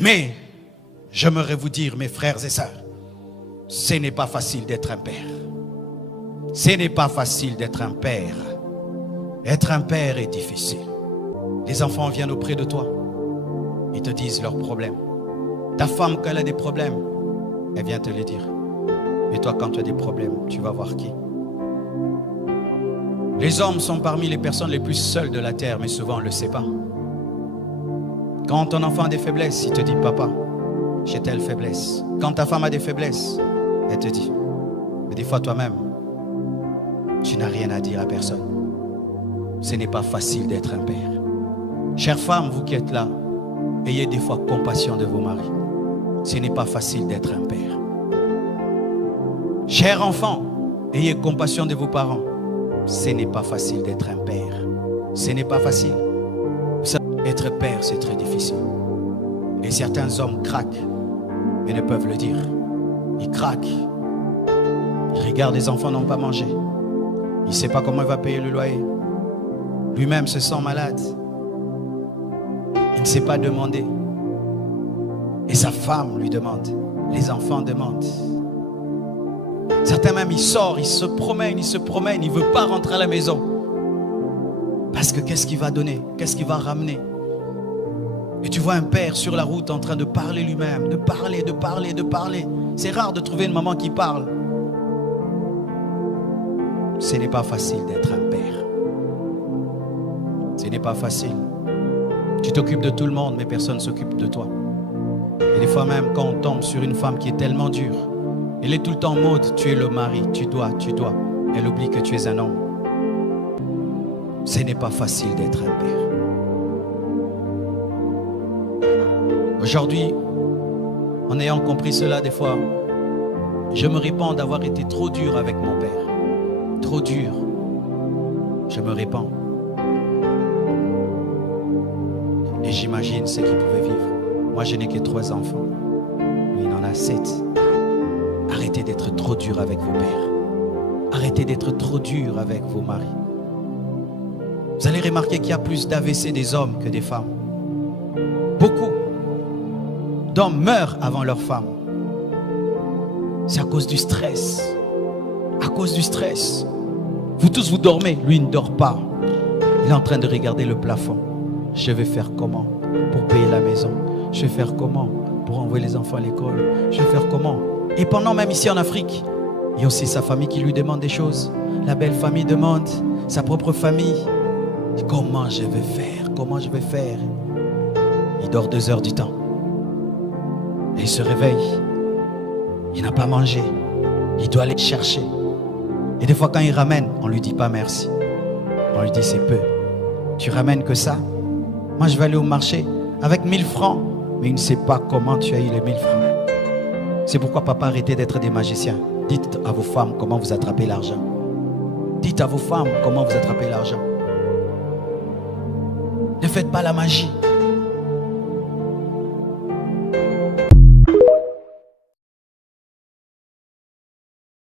Mais j'aimerais vous dire, mes frères et sœurs, ce n'est pas facile d'être un père. Ce n'est pas facile d'être un père. Être un père est difficile. Les enfants viennent auprès de toi. Ils te disent leurs problèmes. Ta femme, quand elle a des problèmes, elle vient te les dire. Mais toi, quand tu as des problèmes, tu vas voir qui? Les hommes sont parmi les personnes les plus seules de la terre, mais souvent on ne le sait pas. Quand ton enfant a des faiblesses, il te dit, papa, j'ai telle faiblesse. Quand ta femme a des faiblesses, elle te dit. Mais des fois, toi-même, tu n'as rien à dire à personne. Ce n'est pas facile d'être un père. Chères femmes, vous qui êtes là, ayez des fois compassion de vos maris. Ce n'est pas facile d'être un père. Chers enfants, ayez compassion de vos parents. Ce n'est pas facile d'être un père. Ce n'est pas facile. Être père, c'est très difficile. Et certains hommes craquent, mais ne peuvent le dire. Ils craquent. Ils regardent les enfants n'ont pas mangé. Il ne sait pas comment il va payer le loyer. Lui-même se sent malade. Il ne sait pas demander. Et sa femme lui demande. Les enfants demandent. Certains même, ils sortent, ils se promènent, ils ne veulent pas rentrer à la maison. Parce que qu'est-ce qu'il va donner? Qu'est-ce qu'il va ramener? Et tu vois un père sur la route en train de parler lui-même, de parler. C'est rare de trouver une maman qui parle. Ce n'est pas facile d'être un père. Ce n'est pas facile. Tu t'occupes de tout le monde, mais personne ne s'occupe de toi. Et des fois même, quand on tombe sur une femme qui est tellement dure, elle est tout le temps en mode, tu es le mari, tu dois. Elle oublie que tu es un homme. Ce n'est pas facile d'être un père. Aujourd'hui, en ayant compris cela des fois, je me répands d'avoir été trop dur avec mon père. Trop dur. Je me répands. Et j'imagine ce qu'il pouvait vivre. Moi, je n'ai que 3 enfants. Lui, il en a 7. Arrêtez d'être trop dur avec vos pères. Arrêtez d'être trop dur avec vos maris. Vous allez remarquer qu'il y a plus d'AVC des hommes que des femmes. Beaucoup d'hommes meurent avant leur femme. C'est à cause du stress. À cause du stress. Vous tous, vous dormez. Lui, il ne dort pas. Il est en train de regarder le plafond. Je vais faire comment pour payer la maison? Je vais faire comment pour envoyer les enfants à l'école? Je vais faire comment? Et pendant même ici en Afrique, il y a aussi sa famille qui lui demande des choses. La belle famille demande, sa propre famille. Comment je vais faire? Comment je vais faire? Il dort 2 heures du temps. Et il se réveille. Il n'a pas mangé. Il doit aller chercher. Et des fois quand il ramène, on ne lui dit pas merci. On lui dit c'est peu. Tu ramènes que ça? Moi je vais aller au marché avec 1000 francs. Mais il ne sait pas comment tu as eu les 1000 francs. C'est pourquoi papa, arrêtez d'être des magiciens. Dites à vos femmes comment vous attrapez l'argent. Dites à vos femmes comment vous attrapez l'argent. Ne faites pas la magie.